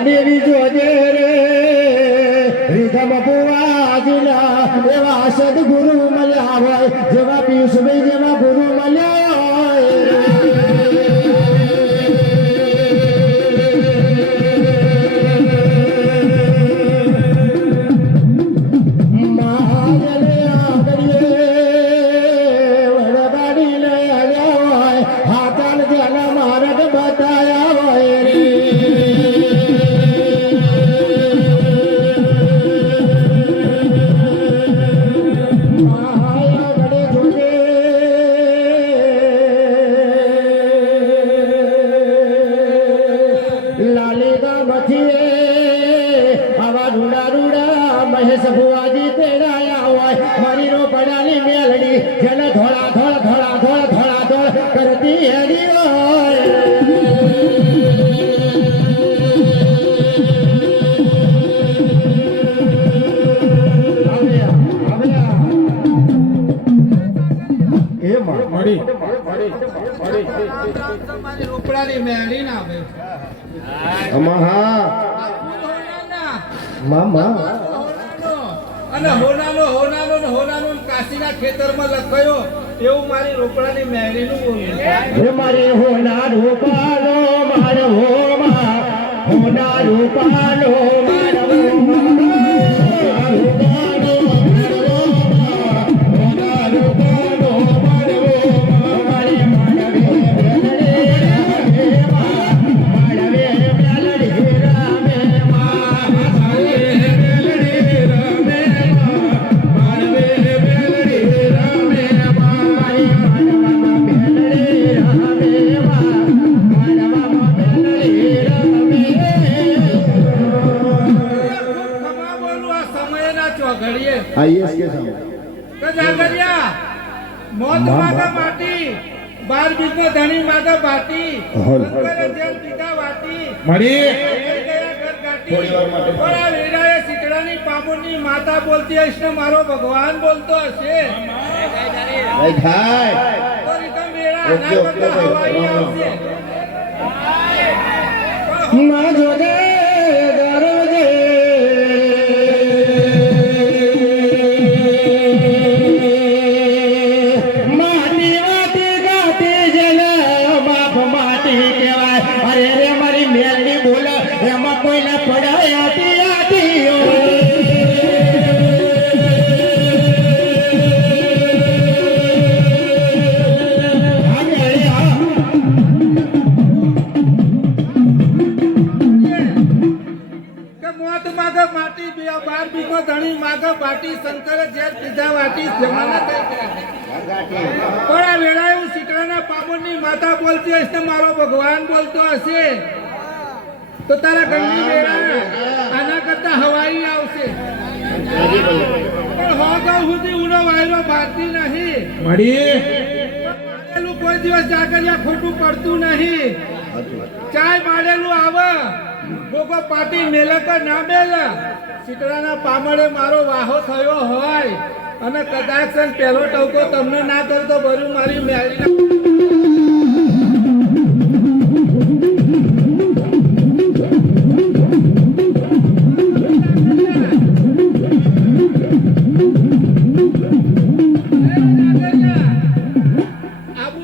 દેવી જોજે રે રીધમ બુવાજીના એવા સદગુરુ મળ્યા હોય જેવા પિયુષભાઈ જેવા ગુરુ મળ્યા હોય મહેશ ભુવાજી તેડાયા હોય મારી નો પડાની મેલડી જેને ધોળા ધોળ ધોળા ધોળ ધોળા ધોળ કરતી હેડી હોય રોકડાની મેળી ના આવે અને હોનાનો કાશીના ખેતરમાં લખાયો એવું મારી રોકડાની મેળીનું બોલ્યું હે મારી હોના રૂપાનો મારો હોમા હોના રૂપાનો મારો आईएस के सामने कजागरिया मौत मागा माटी बार बीच में धनी मागा बाटी करे जेल पिता वाटी मरी थोड़ी बार माटे और आ वेराए सिकड़ानी पामुनी माता बोलती है इसने मारो भगवान बोलतो हसे भाई भाई और इधर मेरा आना बता हवाई आवसे ना जोदे दरोजे बाटी शंकर जेल पीधा वाटी जमाना पर वेड़ा सिकड़ाना पामुनी माता बोलती है इसने मारो भगवान बोलतो हसे तो तारा गंगी वेड़ा आना करता हवाई आवसे पण होगा हुदी उनो वायरो भारती नहीं मड़ी मारेलू कोई दिवस जाकर या खोटू पड़तू नहीं चाय मारेलू आवा गोगो पाटी मेलक ना मेल सिकड़ाना पामड़े मारो वाहो थयो होय અને કદાચ પેલો ટવકો તમને ના કરતો ભર્યું મારી મેળી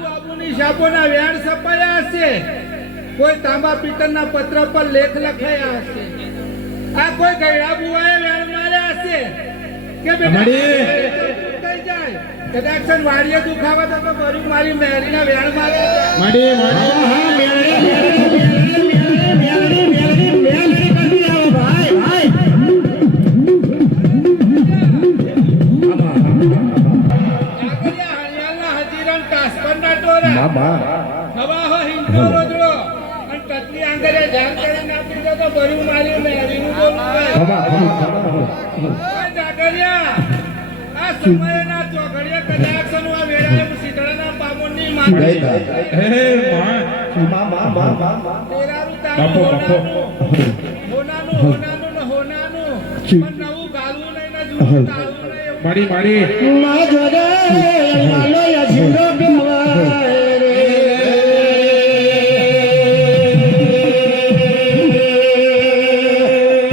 આબુની શાપોના વેણ સપાયા હશે કોઈ તાંબા પિત્તળના પત્ર પર લેખ લખાયા હશે આ કોઈ ગયડા બુવાએ વેણ માર્યા હશે કે કદાચ વાડીએ દુખાવા તો ભર્યું મારી મેળીના વેણ મારે મડી મારી મેરીનું બોલું છે. જાગરિયા આ સમયના ચોઘડિયા કદાચ નું આ વેળાએ હું શીતળાના પામોની માંગી તેરારું તારું હોનાનું હોનાનું ને હોનાનું પણ નવું ગાલવું નહીં ને જૂનું તાળવું નહીં એવું. મારી માં જોડે માલો યજીરો કહેવાય રે.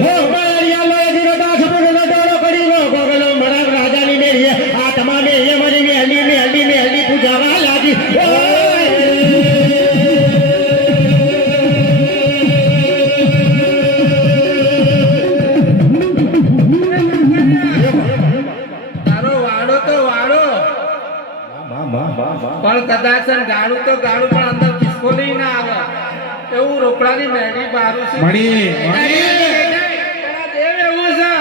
હો મારિયા લો યજીરો દાસ મને ડોળો કરી લો ગોગલો મણા રાજાની મેરીએ આ તમામે એ મરી મેલી પૂજાવા લાગી. તારો વાડો તો વાડો પણ કદાચ ગાળું તો ગાળું પણ અંદર કિસ્કો નહીં ના આવે એવું રોકડાની મેળી બારું છે. મળી દેવ એવું છે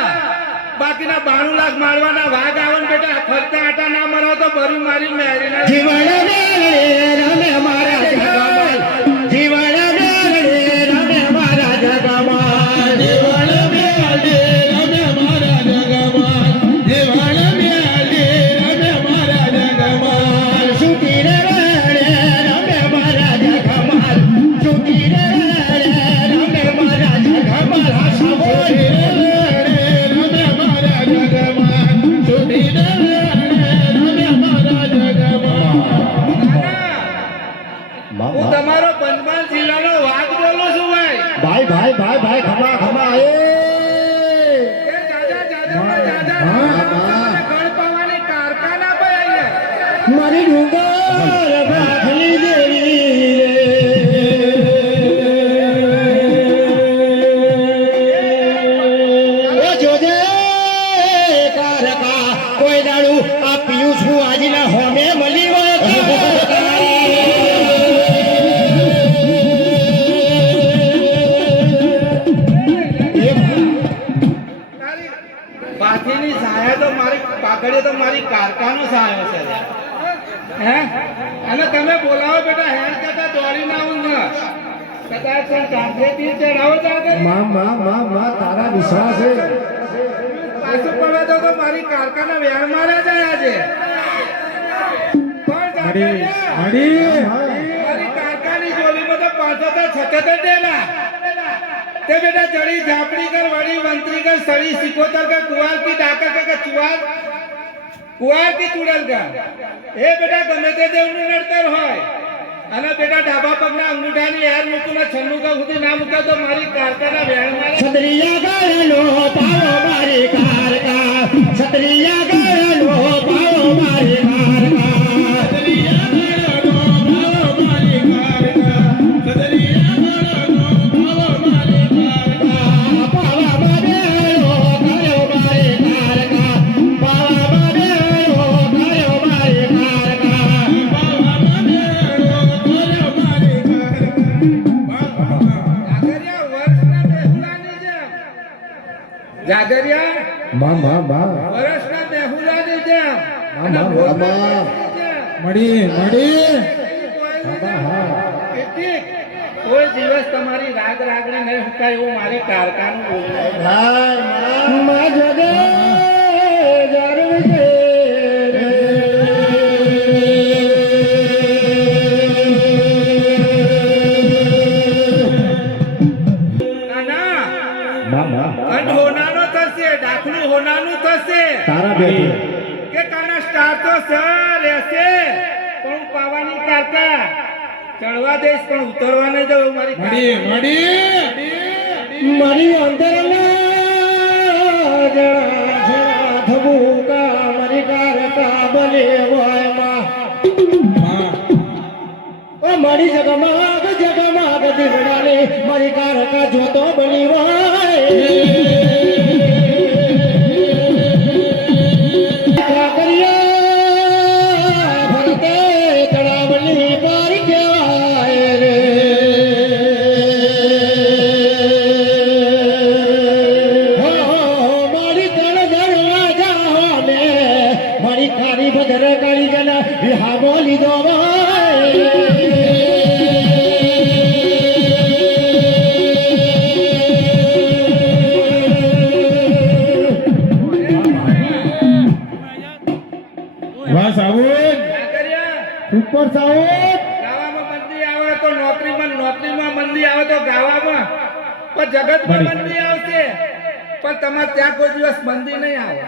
બાકીના 92 લાખ મારવાના વાઘ આવે ને બેટા ફરતા આટા ના મરાવ તો બરું મારી મેળી ના જીવન રમે મારા જગમાલ, જીવન રમે મારા જગમાલ, જીવન રમે મારા જગમાલ, જીવન રમે મારા જગમાલ, સુખી રે રમે મારા જગમાલ, સુખી રે રમે મારા જગમાલ, હસવો રે રમે મારા જગમાલ, સુખી રે રમે મારા જગમાલ. હું તમારો પંચમહાલ જિલ્લાનો વાઘ બોલું છું ભાઈ. ભાઈ ખમા એ જાજા મને ગળ પાવાની કારખાના ભાઈ અહીંયા. મારી ડુંગર ભાખલી દેવી ઓ જોજે કારકા કોઈ દાડું આ પીયું છું આજના હોમે મળી હોય તારી પાથીની સાયા તો મારી પાઘડીએ તો મારી કારખાનો સાયો છે હે અને તમે બોલાવો બેટા હેડ કરતા દોડીને આવું ને કદાચ કાંઠેથી ચડાવો જાગે માં તારા વિશ્વાસ છે પાછું પડે તો મારી કારખાના વેણ મારે જાય આજે પણ જાગરિયા, મારી કારખાની જોડીમાં તો 75 ડેલા તે બેટા જડી ઝાપડી કર વડી મંત્રી કર સડી સિકોતર કર કુવાર કી ડાકર કર કુવાર કી ચુડલ કર એ બેટા ગમે તે દેવનું નડતર હોય અને બેટા ડાબા પગના અંગૂઠાની યાર મૂકું ને છન્નું કા સુધી ના મૂકા તો મારી કારખાના વેણ મારે છત્રિયા ગાળનો પાવો મારી કારકા, છત્રિયા ગાળનો પાવો મારી કારકા, છત્રિયા ગાળનો પાવો મારી કારકા, છત્રિયા ગાળનો પાવો મારી કારકા, પાવા મારેલો કર્યો મારી કારકા, પાવા મારેલો કર્યો મારી કારકા, પાવા મારેલો કર્યો મારી જાગરિયા વર્ષના બેહુલાની જેમ અને ભોગવાની જેમ મળી કોઈ દિવસ તમારી રાગણી નહીં હુકાય એવું મારી કારખાનું બોલું માં જગે જરવે કંઠ હોનાનો થશે ડાકલું હોનાનું થશે તારા બેઠું કે કાના સ્ટાર તો સર રહેશે પણ હું પાવાની કારકા ચડવા દઈશ પણ ઉતરવા નહીં દઉં એવું મારી મારી અંદર થબુકા મારી કારકા બને હોય માં ઓ મારી જગમાગ દીવડાને મારી કારકા જોતો બની હોય ભરતે તળાવની પાર કહેવાય રે મારી તળ દરવાજા ને મારી કાળી ભદ્ર કાળી જના વિહામો લીધો ઉપર સાહેબ ગાવામાં મંદી આવે તો નોકરીમાં મંદી આવે તો ગાવામાં, પણ જગતમાં મંદી આવશે પણ તમારે ત્યાં કોઈ દિવસ મંદી નહીં આવે.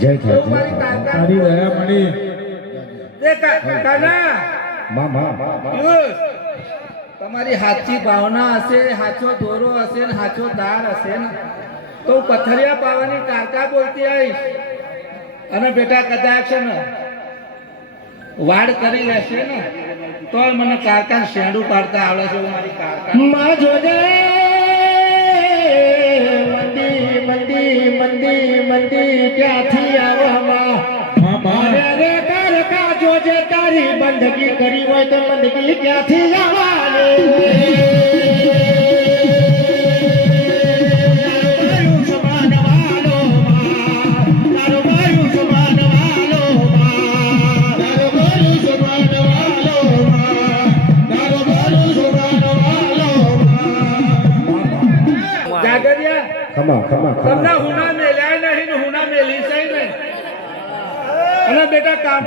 જય એવું મારી કાકા તારી દયા મળી. કાના મા પિયુષ, તમારી સાચી ભાવના હશે, સાચો દોરો હશે ને સાચો દાર હશે ને તો હું પથરિયા પાવાની કાકા બોલતી આવીશ. અને બેટા કદાચ છે ને વાડ કરી લેશે ને તો મને કાકા શેડું પાડતા આવડે છે. હું મારી કાકા માં જોજે મંદી ક્યાંથી આવવામાં મારે રે કારકા જોજે તારી બંદગી કરી હોય તો બંદગી ક્યાંથી તમને હુના મેલ્યા નહીં ને હુના મેલી છે નહીં. અને બેટા કામ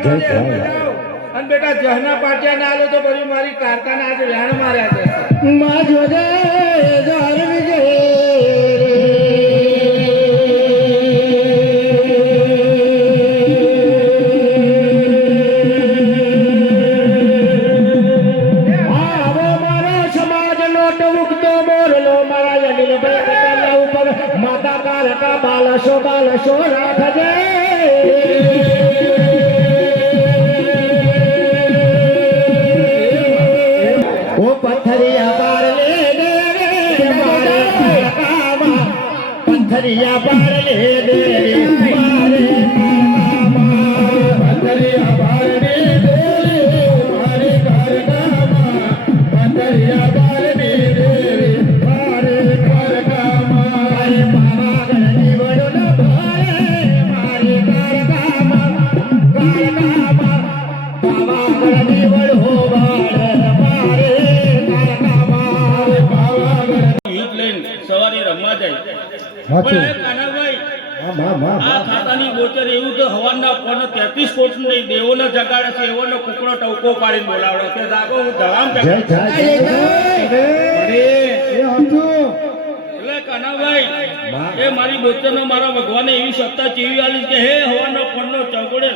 અને બેટા જહના પાટિયા ના આલો તો બધું મારી કારખાના આજે વ્યાણ માર્યા છે. માં જોજે માતા કારકા બાલશો રાખજે. ઓ પથરિયા બાર લે દે મારે કાકામાં, પથરિયા બાર લે દે મારે કાકામાં, પથરિયા બાર લે દે મારે કાકામાં, પથરિયા બાર લે દે મારે કાકામાં. પાવાગઢની વડો ન ભારે મારે કાકામાં, પાવાગઢની વડો સવારે રમવા જાય. પણ એ કાનાભાઈ આ ખાતાની બોચર એવું તો હવાના 33 કોટની દેવોને જગાડે છે, એવોને કુકડો ટવકો પાડીને બોલાવડે કે જાગો હું ધવામ એટલે કાનાભાઈ એ મારી બોચરનો મારા ભગવાને એવી સત્તા ચીવી આલી કે હે હવાનો ફોનનો ચૌકડે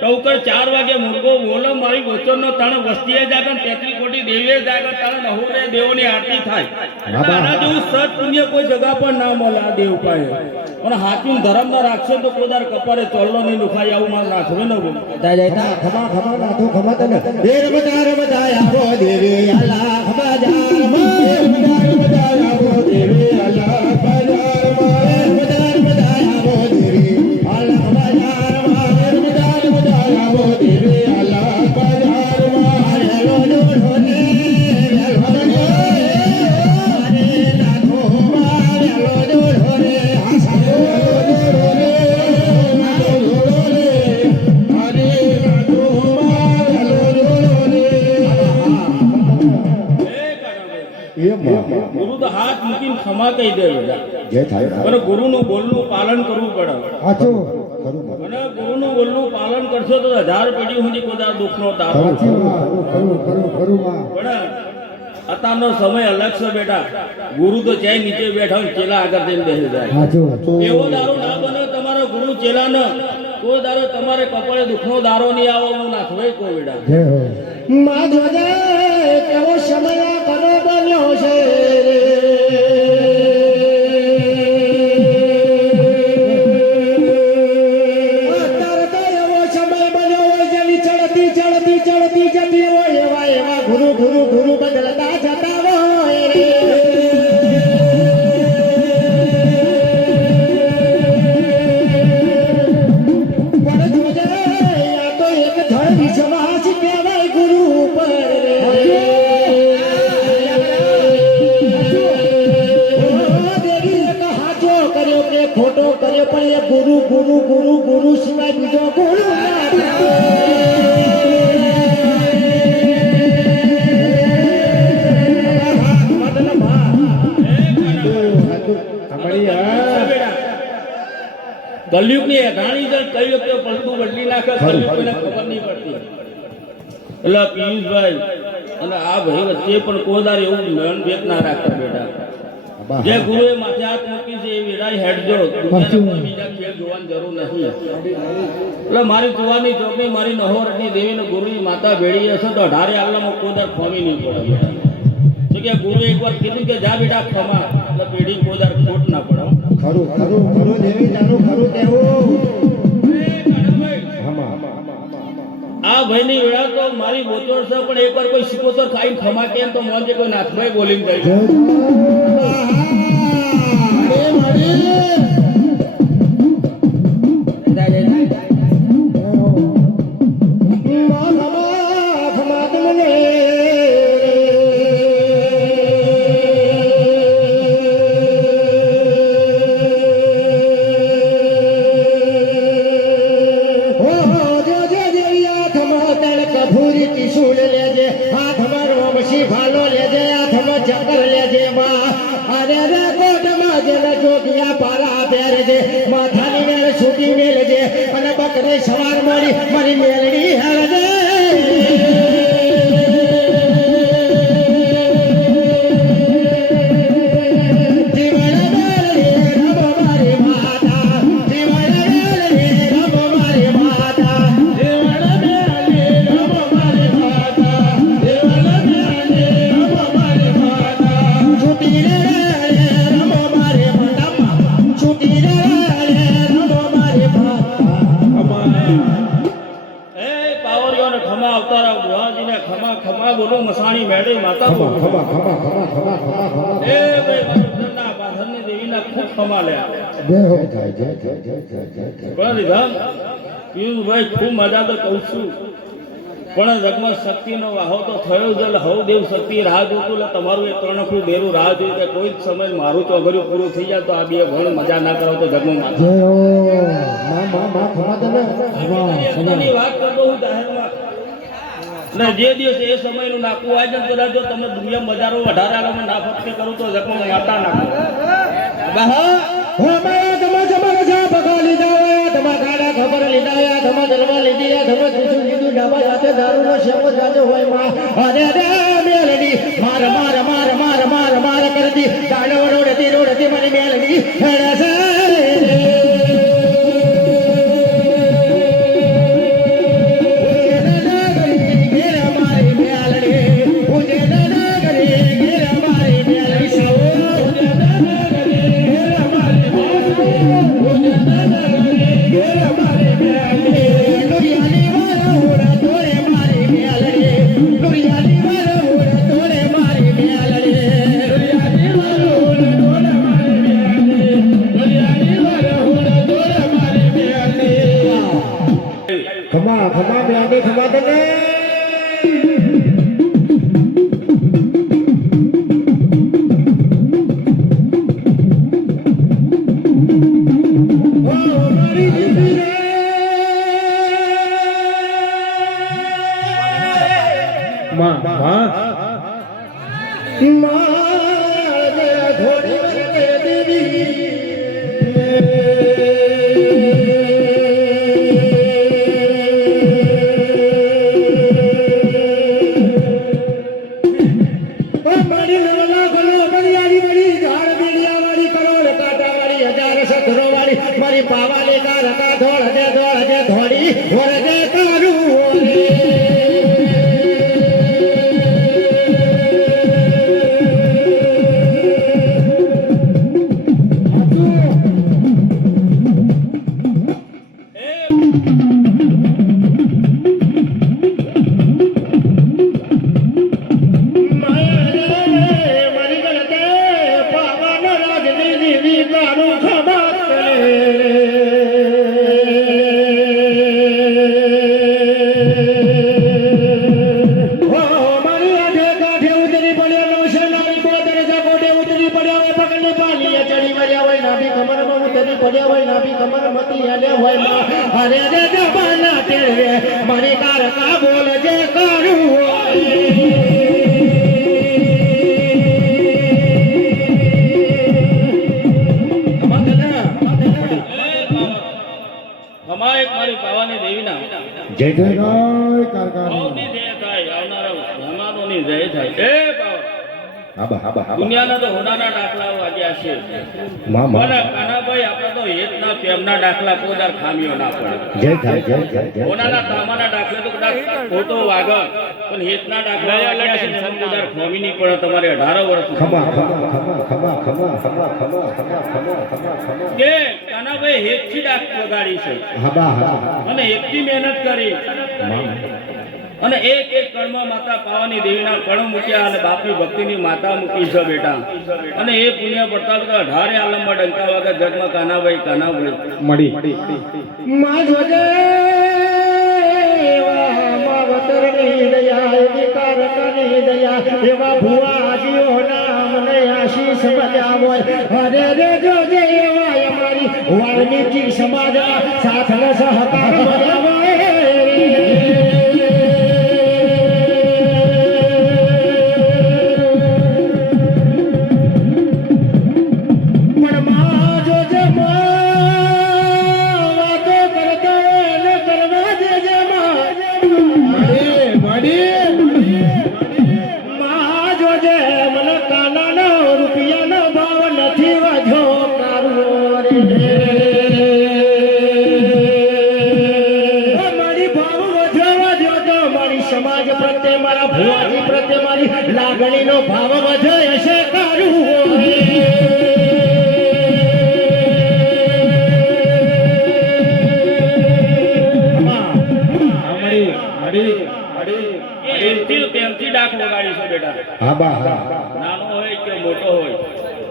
ટવકર 4 વાગે મુર્ગો બોલો મારી બોચરનો તાણે વસ્તીએ જાગે 33 કોટી દેવીએ જાગે તાણે નહુરે દેવોની આરતી થાય. આના જેવું સત પુણ્ય કોઈ જગા પર ના મળે આ દેવ પાસે. અને હાચું ધર્મ ના રાખશે તો કોદાર કપારે ચોલ્લો નહીં દુખાય આવું મારે નાખવે ને બોલ. ખમા નાથો ખમા તને રમતા આવો દેવી આલા બજારમાં, રમતા આવો દેવી આલા બજારમાં, રમતા આવો દેવી આલા બજારમાં, રમતા આવો દેવી આલા બજારમાં. હેલો ઢોલે નાથો હેલો ઢોલે ગુરુ તો હાથ મૂકીને ખમા કહી દે. જે થાય અને ગુરુનું બોલનું પાલન કરવું પડે. સાચું અને ગુરુનું બોલનું પાલન કરશો તો 1000 પેઢી સુધી કોદાર દુઃખનો દારો. પણ અત્યારનો સમય અલગ છે બેટા. ગુરુ તો ચાય નીચે બેઠા હોય ચેલા આગળ જઈને બેસી જાય. એવો દારો ના બને તમારો ગુરુ ચેલાનો તો દારો તમારે કપાળે દુઃખનો દારો નહીં આવો હું નાખવે કોઈ બેટા. માં જોજે કેવો સમય કરો બન્યો છે. અત્યારે તો એવો સમય બન્યો હોય જેની ચડતી જતી હોય એવા ગુરુ બદલતા જતા હોય રે. પણ જોજે આ તો એક ધડ વિશ્વાસ કહેવાય ગુરુ ઉપર રે. ખોટો કર્યો પણ એ ગુરુ સિવાય બીજો ગુરુ કલયુગ ની રાણી જળ કઈ વખતે પલટું બદલી નાખે કલયુગ ને ખબર નહીં પડતી. એટલે પિયુષભાઈ અને આ ભાઈ વચ્ચે પણ કોદાર એવું મન ભેદ ના રાખતા બેટા જે ગુરુએ માથે હાથ મૂકી છે એ વેરાય હેડજો દુનિયામાં બીજા ખેલ જોવાની જરૂર નથી એટલે મારી જુવાની ચોકની મારી નહોરની દેવીને ગુરુની માતા ભેળી હશે તો 18 આલમાં કોદાર ખોમી નહીં પડે તો કે ગુરુએ એકવાર કીધું કે જા બેટા ખમા એટલે પેઢી કોદાર ખોટ ના પડે ખરું ખરું ખરું દેવી તારું ખરું તેવું આ ભાઈની વેળા તો મારી બોચોર છે પણ એકવાર કોઈ સિકોતર ખાઈ ખમા કેમ તો મોજે કોઈ નાથભાઈ બોલીને જાય સવાર મારી મેલડી હેળજે બોલો મસાણી મેળી માતા બોલો ખમા ખમા ખમા ખમા ખમા ખમા એ ભાઈ મારા પાછળની દેવીના ખૂબ ખમા લ્યા જય હો જય જય જય જય જય જય પણ રીધમ પિયુષભાઈ ખૂબ મજા તો કહું છું પણ રગમાં શક્તિનો વાહો તો થયો જ એટલે હવ દેવ શક્તિ રાહ જોતું એટલે તમારું એ ત્રણખું દેરું રાહ જોઈ કે કોઈ જ સમય મારું ચોગર્યું પૂરું થઈ જાય તો આ બે ભણ મજા ના કરો તો જગમાં માતા જય હો માં ખમા તમે ખમાની વાત કરતો હું જાહેરમાં ને જે દિવસ એ સમયનું નાખવું હોય છે કદાચ જો તમે દુનિયા બજારો 18 આલમાં ના ફટકે કરું તો જગમાં માતા નાખો ખબર લીધા ધમા જલવા લીધી ધમા ત્રીજું લીધું ડાબા સાથે દારૂનો શેકો જાજો હોય માં અરે રે મેલડી માર માર માર માર માર માર કરતી ગાડો રોડતી મારી મેલડી હેડે છે ખમા ખમા બ્યાની ખમા તને મારી પાવા લેતા રકા ધોળ હજે ધોળી વરજે તારું અરે રે જમાના તેરે મારી કારકા બોલ જે કરું હમાય મારી પાવાની દેવીના જય જય કારકા ભવની જય થાય ભગવાનની જય થાય. એ બાવા, હાબા હાબા હાબા દુનિયાના તો હોનાના દાખલા વાગ્યા છે. માં માં મને કાનાભાઈ આપણે તો હેતના પ્રેમના દાખલા કોદાર ખામીઓ ના પડે. જય થાય જય થાય જય હોનાના તામાના દાખલા તો કદાચ ખોટો વાગે, પણ હેતના દાખલા વાગ્યા છે ને એમાં કોદાર ખામી નહીં પડે. તમારે 18 વર્ષ ખમા ખમા ખમા ખમા ખમા ખમા ખમા ખમા ખમા ખમા ખમા કે કાનાભાઈ હેતથી દાખ વગાડી છે હાબા હાબા અને હેતથી મહેનત કરી અને એક એક કણમાં માતા પાવાની દેવીના કણ મૂક્યા અને બાપની ભક્તિની માતા મૂકી છે બેટા. અને એ પુણ્ય પડતા તો 18 આલમમાં ડંકા વાગે જગમાં કાનાભાઈ કાનાભાઈ મળી માં જોજે માં વતરની દયા વિકાર કરી દયા એવા ભુવાજીઓ નામ ને આશીષ મળ્યા હોય. અરે રે જોજે એવા અમારી વાલ્મીકી સમાજના સાથ ને સહકાર મળ્યા હોય. સમાજ પ્રત્યે મારા ભુવાજી પ્રત્યે મારી લાગણીનો ભાવ વધે હશે કારું. પ્રેમથી ડાક વગાડી છે બેટા. હાબા હાબા નાનો હોય કે મોટો હોય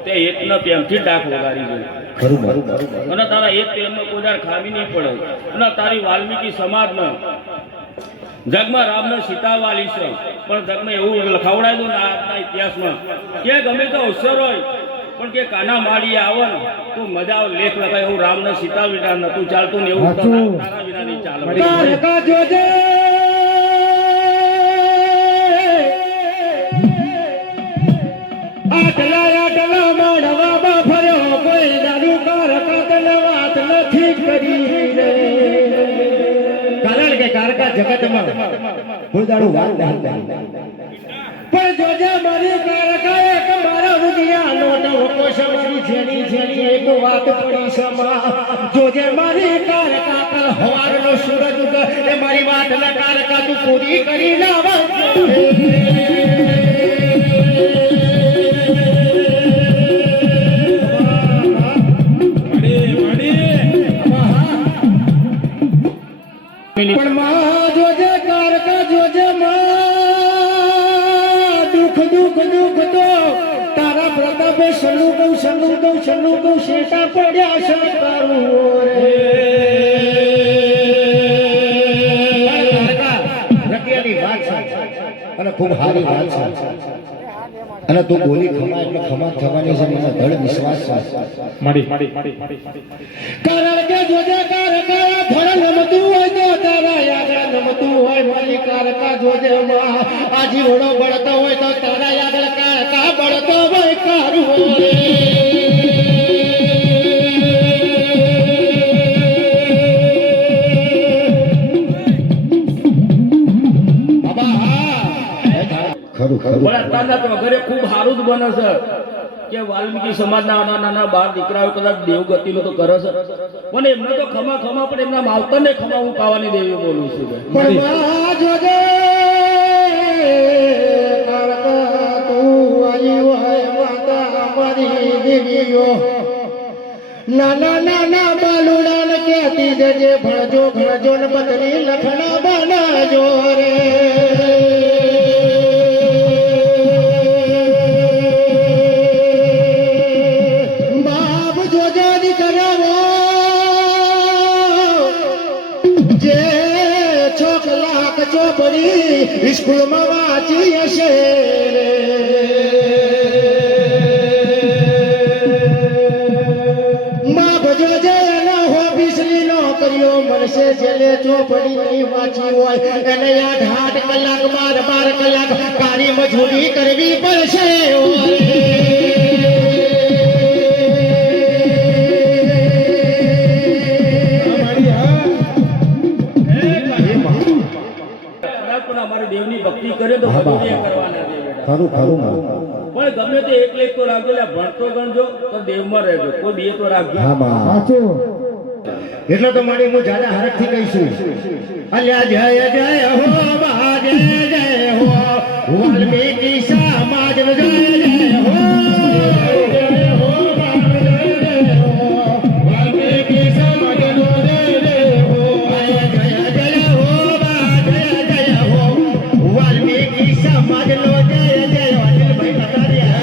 તે હેતનો પ્રેમથી ડાક વગાડી છે. ખરું ખરું અને તારા એક પ્રેમનો કોદાર ખામી નહીં પડે. અને તારી વાલ્મીકી સમાજનો જગમાં રામને સીતા વાલી છે, પણ જગમાં એવું લખાવડાય દો ને આપના ઇતિહાસમાં કે ગમે તો અવસર હોય પણ કે કાના માળી આવે ને તો મજા આવે, લેખ લખાય એવું રામને સીતા વિના નતું ચાલતું ને એવું તારા વિના નહીં ચાલે. જોજે આટલા આટલા માળવામાં ફર્યો કોઈ દારૂ કારકાતને વાત નથી કરી રે. કારણ કે કારકા જગતમાં કોઈ દાડો વાત નહીં પણ જોજે મારી કારકા એક મારા રુદિયાનો ડોકો છે મારી જેની જેની એક વાત પડી સમા. જોજે મારી કારકા કલ હવારનો સૂરજ ઉગે એ મારી વાત ને કારકા તું પૂરી કરી લાવ. પણ માં જોજે કારકા જોજે માં દુઃખ દુઃખ દુઃખ તો તારા પ્રતાપે સલુગૌ શેટા પડ્યા છે તારું રે. કારકા રતિયાની વાત છે અને ખૂબ સારી વાત છે અને તું બોલી ખમા એટલે ખમા થવાની છે, મને દૃઢ વિશ્વાસ છે. કારણ કે જોજે કારકા ફળ નમતું હોય તો તારા આગળ નમતું હોય. મારી કારકા જોજે માં આ જીવડો બળતો હોય તો તારા આગળ કારકા બળતો હોય કારું રે. ખરું ખરું પણ અત્યારના તો ઘરે ખૂબ સારું જ બને છે કે વાલ્મીકી સમાજના નાના નાના બાર દીકરાઓ કદાચ દેવગતિનું તો કરે છે, પણ એમને તો ખમા ખમા પણ એમના માવતરને ખમા હું પાવાની દેવી બોલું છું. પણ માં જોજે કારકા તું આવી હોય માતા મારી દેવીઓ. નાના નાના બાલુડાન કહેતી જજે ભણજો ભણજો ને બદલી લખણા બનાજો રે. બાપ જોજે દીકરાઓ જે 6 લાખ ચોપડી સ્કૂલમાં વાંચી હશે રે. બાપ જોજે એના ઓફિસની નોકરીઓ મળશે જેને ચોપડી નહીં વાંચી હોય એને 8 કલાક 12 કલાક કાળી મજૂરી કરવી પડશે. અમારી દેવની ભક્તિ કરે તો બધું એ કરવાના ખરું ખરું મારું પણ ગમે તે એક લેખ તો રાખજો, એટલે ભણતો ગણજો તો દેવમાં રહેજો, કોઈ બે તો રાખજો. હા બા સાચું એટલે તો મારી હું જાડા હરખથી કહીશું અલ્યા જય જય હો બા જય જય હો વાલ્મીકી સમાજ જય જય હો જય હો બા જય જય હો વાલ્મીકી સમાજ જય જય હો જય જય હો બા જય જય હો વાલ્મીકી સમાજ જય જય હો અનિલભાઈ કટારિયા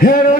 હેરો